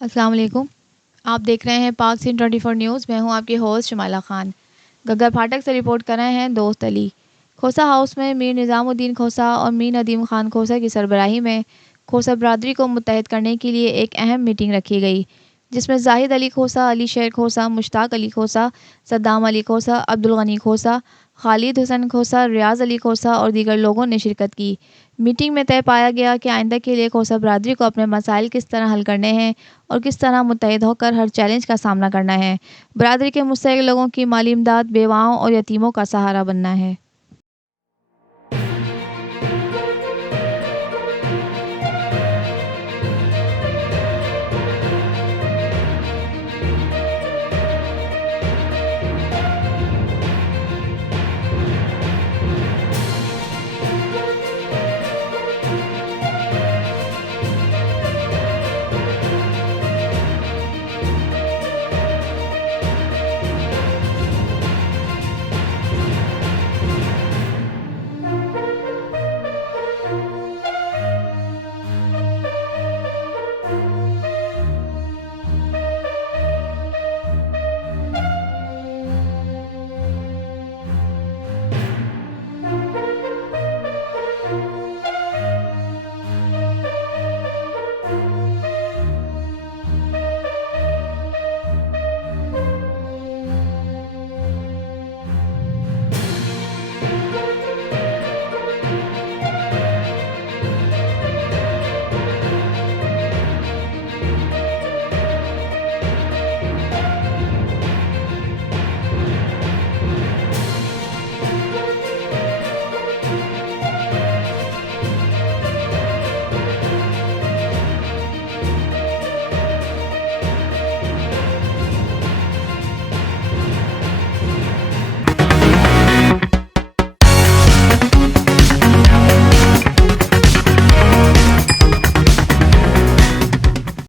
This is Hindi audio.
अस्सलाम वालेकुम। आप देख रहे हैं पाक सीन 24 न्यूज़। मैं हूं आपकी होस्ट शमाला खान। गग्गर फाटक से रिपोर्ट कर रहे हैं दोस्त अली। खोसा हाउस में मीर निज़ामुद्दीन खोसा और मीर नदीम खान खोसा की सरबराही में खोसा बरादरी को मुत्तहद करने के लिए एक अहम मीटिंग रखी गई, जिसमें जाहिद अली खोसा, अली शेर खोसा, मुश्ताक अली खोसा, सद्दाम अली खोसा, अब्दुल गनी खोसा, खालिद हुसैन खोसा, रियाज अली खोसा और दीगर लोगों ने शिरकत की। मीटिंग में तय पाया गया कि आइंदा के लिए खोसा बरादरी को अपने मसाइल किस तरह हल करने हैं और किस तरह मुत्तहद होकर हर चैलेंज का सामना करना है। बरादरी के मुस्तहिक लोगों की माली इमदाद, बेवाओं और यतीमों का सहारा बनना है।